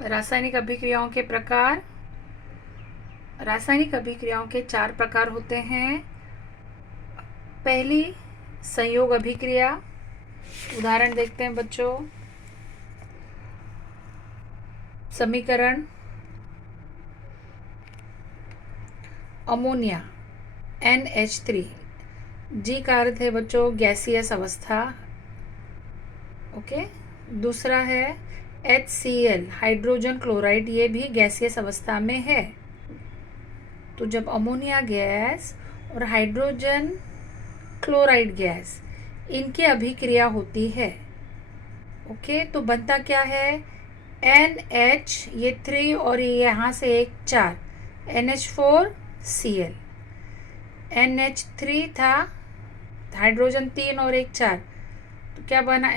रासायनिक अभिक्रियाओं के प्रकार। रासायनिक अभिक्रियाओं के 4 प्रकार होते हैं। पहली, संयोग अभिक्रिया। उदाहरण देखते हैं बच्चों। समीकरण: अमोनिया NH3। जी का अर्थ है बच्चों गैसियस अवस्था। ओके। दूसरा है HCl, हाइड्रोजन क्लोराइड, ये भी गैसियस अवस्था में है। तो जब अमोनिया गैस और हाइड्रोजन क्लोराइड गैस, इनकी अभिक्रिया होती है, ओके, तो बनता क्या है, NH, ये 3 और ये यहाँ से एक 4, NH4Cl। NH3 था, हाइड्रोजन 3 और एक 4, तो क्या बना,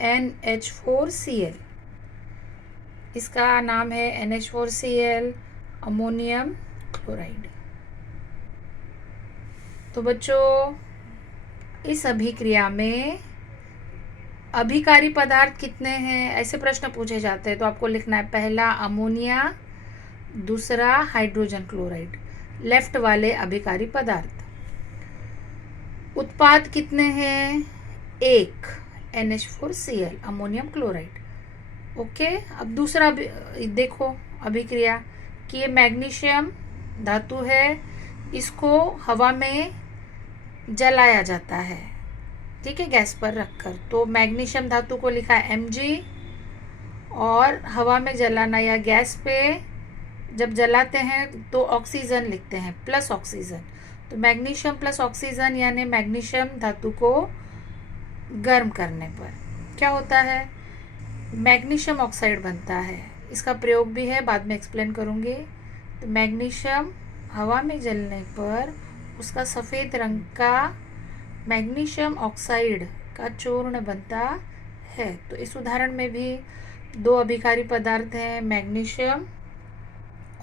NH4Cl। इसका नाम है NH4Cl, अमोनियम क्लोराइड। तो बच्चों, इस अभिक्रिया में अभिकारी पदार्थ कितने हैं, ऐसे प्रश्न पूछे जाते हैं, तो आपको लिखना है पहला अमोनिया, दूसरा हाइड्रोजन क्लोराइड, लेफ्ट वाले अभिकारी पदार्थ। उत्पाद कितने हैं, एक, NH4Cl, अमोनियम क्लोराइड। ओके। अब दूसरा देखो अभिक्रिया कि ये मैग्नीशियम धातु है, इसको हवा में जलाया जाता है, ठीक है, गैस पर रखकर। तो मैग्नीशियम धातु को लिखा है Mg, और हवा में जलाना या गैस पे जब जलाते हैं तो ऑक्सीजन लिखते हैं, प्लस ऑक्सीजन। तो मैग्नीशियम प्लस ऑक्सीजन यानी मैग्नीशियम धातु को गर्म करने पर क्या होता है, मैग्नीशियम ऑक्साइड बनता है। इसका प्रयोग भी है, बाद में एक्सप्लेन करूँगी। तो मैग्नीशियम हवा में जलने पर उसका सफ़ेद रंग का मैग्नीशियम ऑक्साइड का चूर्ण बनता है। तो इस उदाहरण में भी 2 अभिकारी पदार्थ हैं, मैग्नीशियम,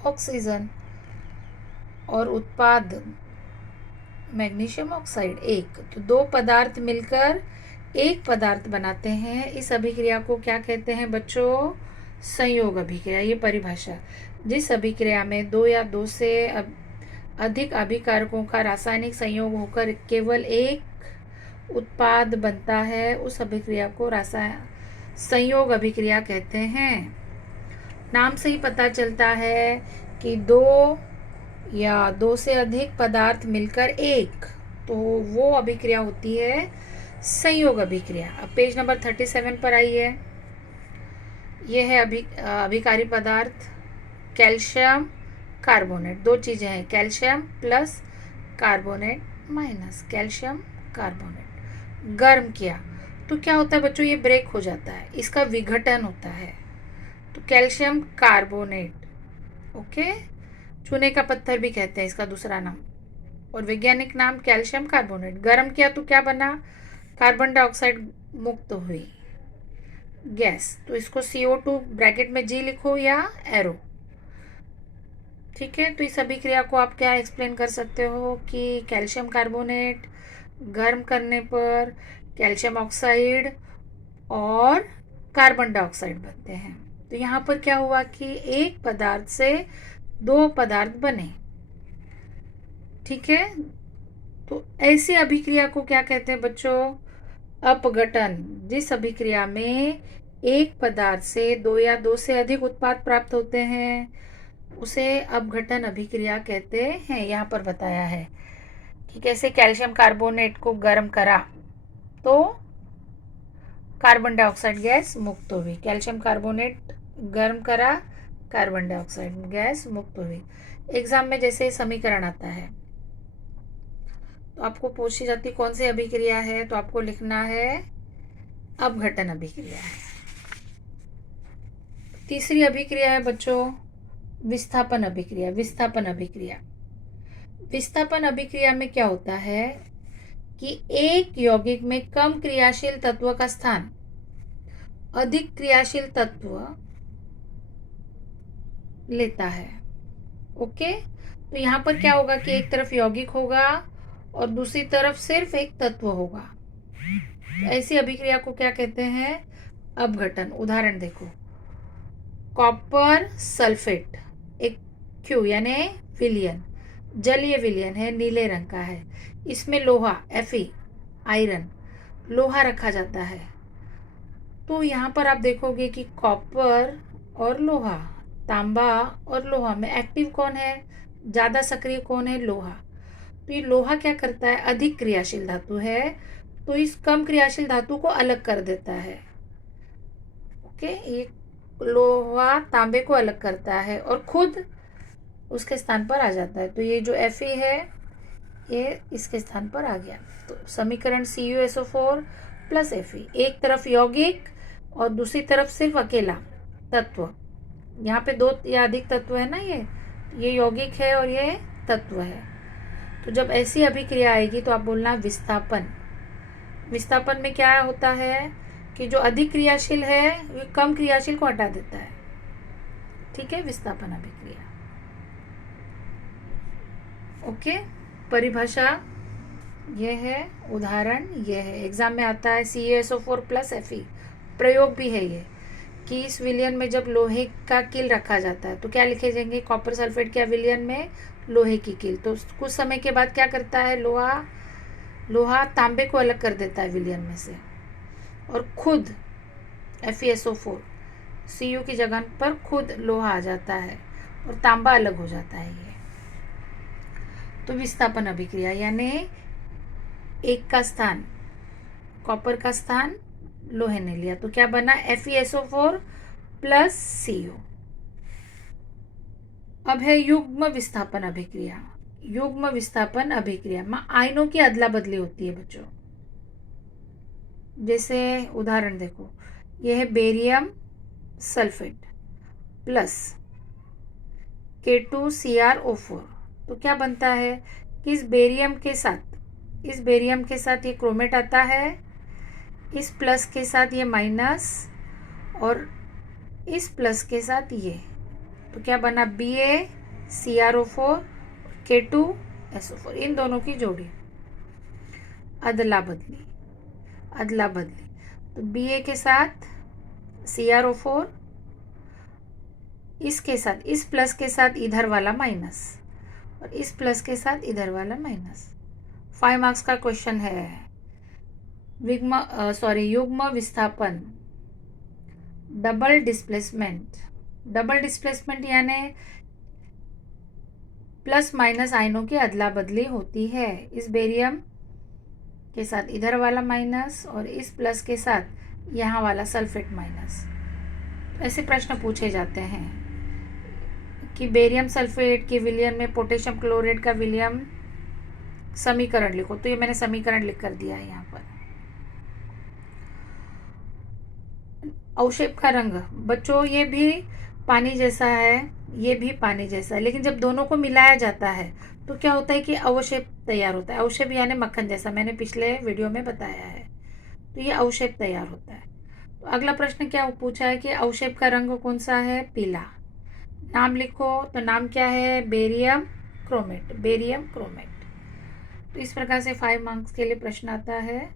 ऑक्सीजन, और उत्पाद मैग्नीशियम ऑक्साइड 1। तो 2 पदार्थ मिलकर एक पदार्थ बनाते हैं। इस अभिक्रिया को क्या कहते हैं बच्चों, संयोग अभिक्रिया। ये परिभाषा, जिस अभिक्रिया में 2 या 2 से अधिक अभिकारकों का रासायनिक संयोग होकर केवल एक उत्पाद बनता है, उस अभिक्रिया को संयोग अभिक्रिया कहते हैं। नाम से ही पता चलता है कि 2 या 2 से अधिक पदार्थ मिलकर एक, तो वो अभिक्रिया होती है संयोग अभिक्रिया। अब पेज नंबर 37 पर आइए। यह है अभिकारी पदार्थ कैल्शियम कार्बोनेट। 2 चीज़ें हैं, calcium plus carbonate minus calcium carbonate. गर्म किया तो क्या होता है बच्चों, ये ब्रेक हो जाता है, इसका विघटन होता है। तो कैल्शियम कार्बोनेट, ओके, चूने का पत्थर भी कहते हैं इसका दूसरा नाम, और वैज्ञानिक नाम कैल्शियम कार्बोनेट। गर्म किया तो क्या बना, कार्बन डाइऑक्साइड मुक्त हुई गैस। तो इसको CO2 ब्रैकेट में G लिखो या एरो, ठीक है। तो इस अभिक्रिया को आप क्या एक्सप्लेन कर सकते हो कि कैल्शियम कार्बोनेट गर्म करने पर कैल्शियम ऑक्साइड और कार्बन डाइऑक्साइड बनते हैं। तो यहाँ पर क्या हुआ कि एक पदार्थ से 2 पदार्थ बने, ठीक है। तो ऐसी अभिक्रिया को क्या कहते हैं बच्चों, अपघटन। जिस अभिक्रिया में एक पदार्थ से 2 या 2 से अधिक उत्पाद प्राप्त होते हैं, उसे अपघटन अभिक्रिया कहते हैं। यहाँ पर बताया है कि कैसे कैल्शियम कार्बोनेट को गर्म करा तो कार्बन डाइऑक्साइड गैस मुक्त हुई। कैल्शियम कार्बोनेट गर्म करा, कार्बन डाइऑक्साइड गैस मुक्त हुई। एग्जाम में जैसे समीकरण आता है तो आपको पूछी जाती कौन सी अभिक्रिया है, तो आपको लिखना है अपघटन अभिक्रिया है। तीसरी अभिक्रिया है बच्चों विस्थापन अभिक्रिया। विस्थापन अभिक्रिया, विस्थापन अभिक्रिया में क्या होता है कि एक यौगिक में कम क्रियाशील तत्व का स्थान अधिक क्रियाशील तत्व लेता है, ओके। तो यहाँ पर क्या होगा कि एक तरफ यौगिक होगा और दूसरी तरफ सिर्फ एक तत्व होगा। ऐसी अभिक्रिया को क्या कहते हैं, अपघटन। उदाहरण देखो, कॉपर सल्फेट, एक क्यू यानी विलियन, जलीय विलियन है, नीले रंग का है। इसमें लोहा Fe आयरन, लोहा रखा जाता है। तो यहाँ पर आप देखोगे कि कॉपर और लोहा, तांबा और लोहा में एक्टिव कौन है, ज़्यादा सक्रिय कौन है, लोहा। तो ये लोहा क्या करता है, अधिक क्रियाशील धातु है, तो इस कम क्रियाशील धातु को अलग कर देता है। ओके, ये लोहा तांबे को अलग करता है और खुद उसके स्थान पर आ जाता है। तो ये जो Fe है ये इसके स्थान पर आ गया। तो समीकरण CuSO4 प्लस Fe, एक तरफ यौगिक और दूसरी तरफ सिर्फ अकेला तत्व। यहाँ पे दो या अधिक तत्व है ना, ये यौगिक है और ये तत्व है। तो जब ऐसी अभिक्रिया आएगी तो आप बोलना विस्थापन। विस्थापन में क्या होता है कि जो अधिक क्रियाशील है वो कम क्रियाशील को हटा देता है। ठीक है, विस्थापन अभिक्रिया। ओके, परिभाषा ये है, उदाहरण ये है, एग्जाम में आता है। CaSO4 प्लस Fe, प्रयोग भी है ये कि इस विलयन में जब लोहे का कील रखा जाता है तो क्या लिखे जाएंगे, कॉपर सल्फेट के विलयन में लोहे की कील। तो कुछ समय के बाद क्या करता है, लोहा तांबे को अलग कर देता है विलयन में से और खुद FeSO4 Cu की जगह पर खुद लोहा आ जाता है और तांबा अलग हो जाता है ये। तो विस्थापन अभिक्रिया यानी एक का स्थान, कॉपर का स्थान लोहे ने लिया, तो क्या बना, FeSO4 प्लस Cu। अब है युग्म विस्थापन अभिक्रिया। युग्म विस्थापन अभिक्रिया में आयनों की अदला बदली होती है बच्चों। जैसे उदाहरण देखो, यह है बेरियम सल्फेट प्लस K2CrO4। तो क्या बनता है कि इस बेरियम के साथ ये क्रोमेट आता है, इस प्लस के साथ ये माइनस और इस प्लस के साथ ये, तो क्या बना, BaCrO4 K2SO4, इन दोनों की जोड़ी, अदला बदली। तो Ba के साथ CrO4, इसके साथ इस प्लस के साथ इधर वाला माइनस और इस प्लस के साथ इधर वाला माइनस। 5 मार्क्स का क्वेश्चन है। युग्म विस्थापन, डबल डिस्प्लेसमेंट यानी प्लस माइनस आयनों की अदला बदली होती है। इस बेरियम के साथ इधर वाला माइनस और इस प्लस के साथ यहाँ वाला सल्फेट माइनस। ऐसे प्रश्न पूछे जाते हैं कि बेरियम सल्फेट के विलयन में पोटेशियम क्लोराइड का विलयन समीकरण लिखो। तो ये मैंने समीकरण लिख कर दिया है यहाँ पर। अवक्षेप का रंग बच्चों, ये भी पानी जैसा है, ये भी पानी जैसा है, लेकिन जब दोनों को मिलाया जाता है तो क्या होता है कि अवक्षेप तैयार होता है। अवक्षेप यानी मक्खन जैसा, मैंने पिछले वीडियो में बताया है। तो ये अवक्षेप तैयार होता है। तो अगला प्रश्न क्या पूछा है कि अवक्षेप का रंग कौन सा है, पीला। नाम लिखो, तो नाम क्या है, बेरियम क्रोमेट। तो इस प्रकार से 5 मार्क्स के लिए प्रश्न आता है।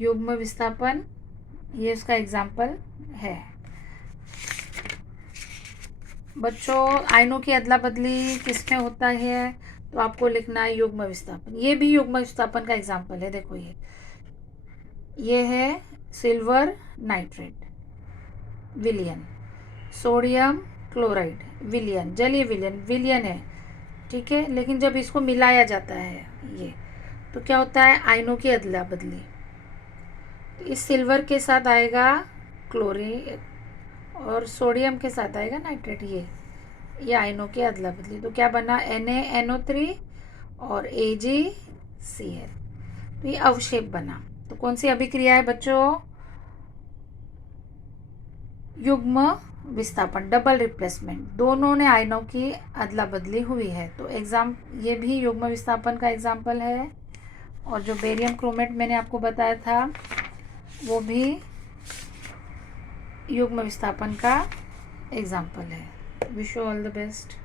युग्म विस्थापन, ये उसका एग्जाम्पल है। बच्चों, आयनों की अदला बदली किसमें होता है, तो आपको लिखना है युग्म विस्थापन। ये भी युग्म विस्थापन का एग्जाम्पल है। देखो ये है सिल्वर नाइट्रेट विलयन, सोडियम क्लोराइड विलयन, जलीय विलयन है, ठीक है। लेकिन जब इसको मिलाया जाता है ये, तो क्या होता है, आयनों की अदला बदली। तो इस सिल्वर के साथ आएगा क्लोरीन और सोडियम के साथ आएगा नाइट्रेट, ये आयनों की अदला बदली। तो क्या बना, NaNO3 और AgCl। तो ये अवक्षेप बना। तो कौन सी अभिक्रिया है बच्चों, युग्म विस्थापन, डबल रिप्लेसमेंट, दोनों ने आयनों की अदला बदली हुई है। तो ये भी युग्म विस्थापन का एग्जाम्पल है। और जो बेरियम क्रोमेट मैंने आपको बताया था वो भी युग्म विस्थापन का एग्जाम्पल है। Wish you all the best.